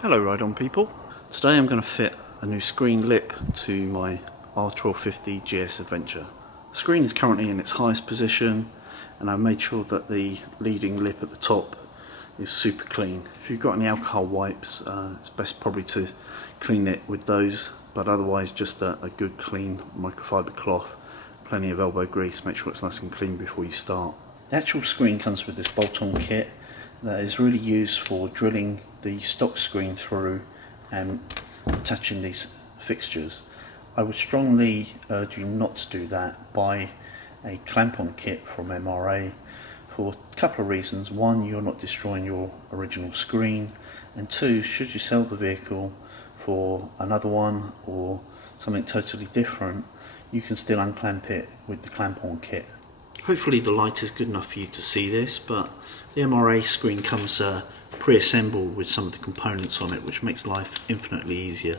Hello Ride-On people. Today I'm going to fit a new screen lip to my R1250 GS Adventure. The screen is currently in its highest position and I made sure that the leading lip at the top is super clean. If you've got any alcohol wipes, it's best probably to clean it with those, but otherwise just a good clean microfiber cloth, plenty of elbow grease, make sure it's nice and clean before you start. The actual screen comes with this bolt-on kit that is really used for drilling the stock screen through and attaching these fixtures. I would strongly urge you not to do that. Buy a clamp-on kit from MRA for a couple of reasons. One, you're not destroying your original screen, and two, should you sell the vehicle for another one or something totally different, you can still unclamp it with the clamp-on kit. Hopefully the light is good enough for you to see this, but the MRA screen comes pre-assembled with some of the components on it, which makes life infinitely easier.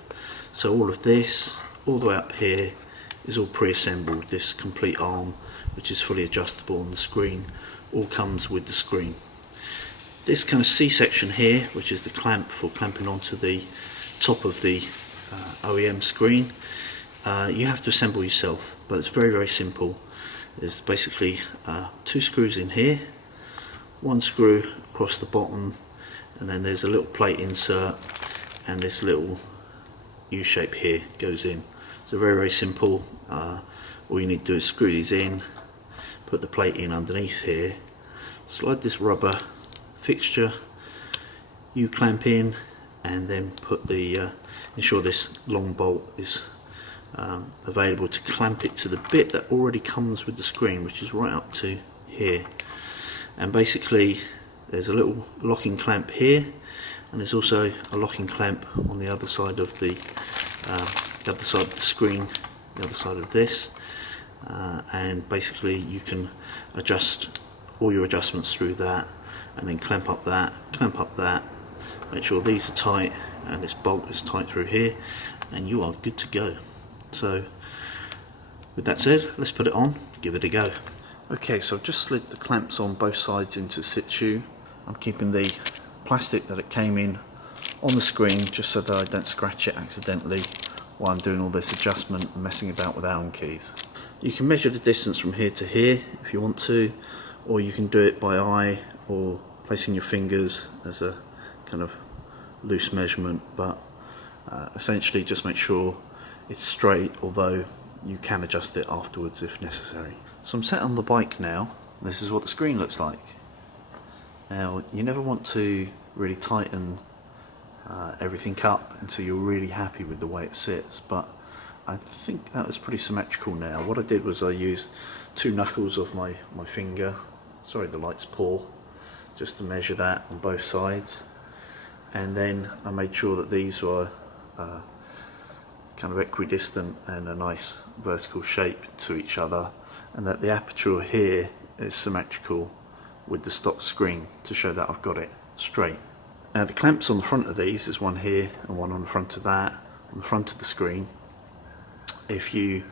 So all of this, all the way up here, is all pre-assembled. This complete arm, which is fully adjustable on the screen, all comes with the screen. This kind of C-section here, which is the clamp for clamping onto the top of the OEM screen, you have to assemble yourself, but it's very, very simple. There's basically two screws in here, one screw across the bottom, and then there's a little plate insert, and this little U-shape here goes in. So very, very simple. All you need to do is screw these in, put the plate in underneath here, slide this rubber fixture, U-clamp in, and then put the ensure this long bolt is available to clamp it to the bit that already comes with the screen, which is right up to here. And basically there's a little locking clamp here, and there's also a locking clamp on the other side of the screen, the other side of this, and basically you can adjust all your adjustments through that, and then clamp up that, make sure these are tight and this bolt is tight through here, and you are good to go. So with that said, let's put it on, give it a go. Okay, so I've just slid the clamps on both sides into situ. I'm keeping the plastic that it came in on the screen just so that I don't scratch it accidentally while I'm doing all this adjustment and messing about with Allen keys. You can measure the distance from here to here if you want to, or you can do it by eye or placing your fingers as a kind of loose measurement, but essentially just make sure it's straight, although you can adjust it afterwards if necessary. So I'm sat on the bike now. This is what the screen looks like. Now, you never want to really tighten everything up until you're really happy with the way it sits, but I think that was pretty symmetrical now. What I did was I used two knuckles of my finger, sorry the light's poor, just to measure that on both sides, and then I made sure that these were kind of equidistant and a nice vertical shape to each other, and that the aperture here is symmetrical with the stock screen to show that I've got it straight. Now the clamps on the front of these, is one here and one on the front of that, on the front of the screen. If you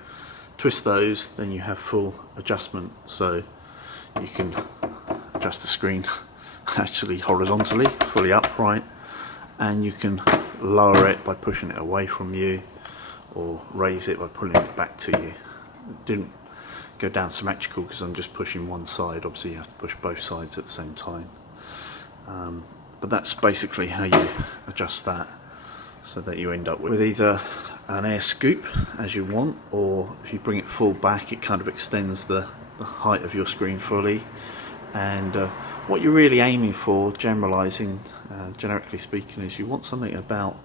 twist those, then you have full adjustment, so you can adjust the screen actually horizontally, fully upright, and you can lower it by pushing it away from you, or raise it by pulling it back to you. It didn't go down symmetrical because I'm just pushing one side. Obviously you have to push both sides at the same time, but that's basically how you adjust that, so that you end up with either an air scoop as you want, or if you bring it full back it kind of extends the height of your screen fully. And what you're really aiming for, generalizing, generically speaking, is you want something about,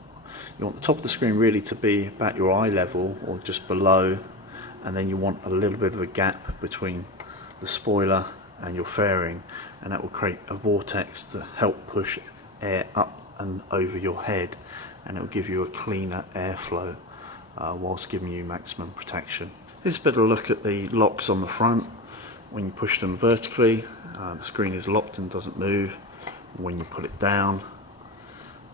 you want the top of the screen really to be about your eye level or just below, and then you want a little bit of a gap between the spoiler and your fairing, and that will create a vortex to help push air up and over your head, and it will give you a cleaner airflow whilst giving you maximum protection. Here's a better look at the locks on the front. When you push them vertically, the screen is locked and doesn't move. When you put it down,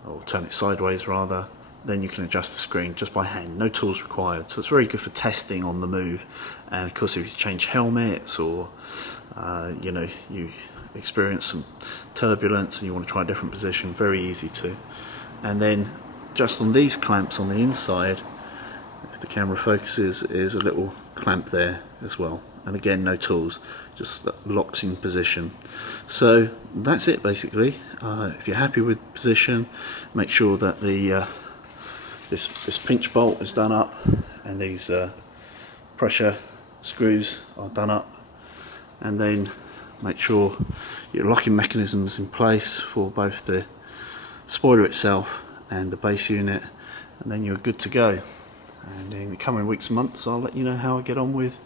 or turn it sideways rather, then you can adjust the screen just by hand, no tools required. So it's very good for testing on the move. And of course if you change helmets, or you know, you experience some turbulence and you want to try a different position, very easy to and then just on these clamps on the inside, if the camera focuses, is a little clamp there as well, and again no tools, just that locks in position. So that's it basically. If you're happy with position, make sure that the this pinch bolt is done up and these pressure screws are done up, and then make sure your locking mechanisms in place for both the spoiler itself and the base unit, and then you're good to go. And in the coming weeks and months I'll let you know how I get on with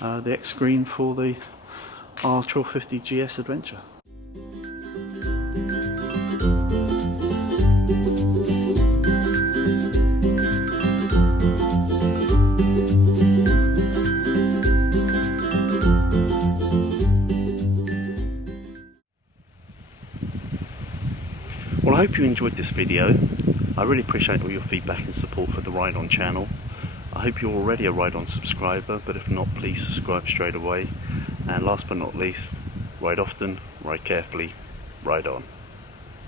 the X-Creen for the R1250 GS Adventure. Well, I hope you enjoyed this video. I really appreciate all your feedback and support for the Ride On channel. I hope you're already a Ride On subscriber, but if not, please subscribe straight away. And last but not least, ride often, ride carefully, ride on.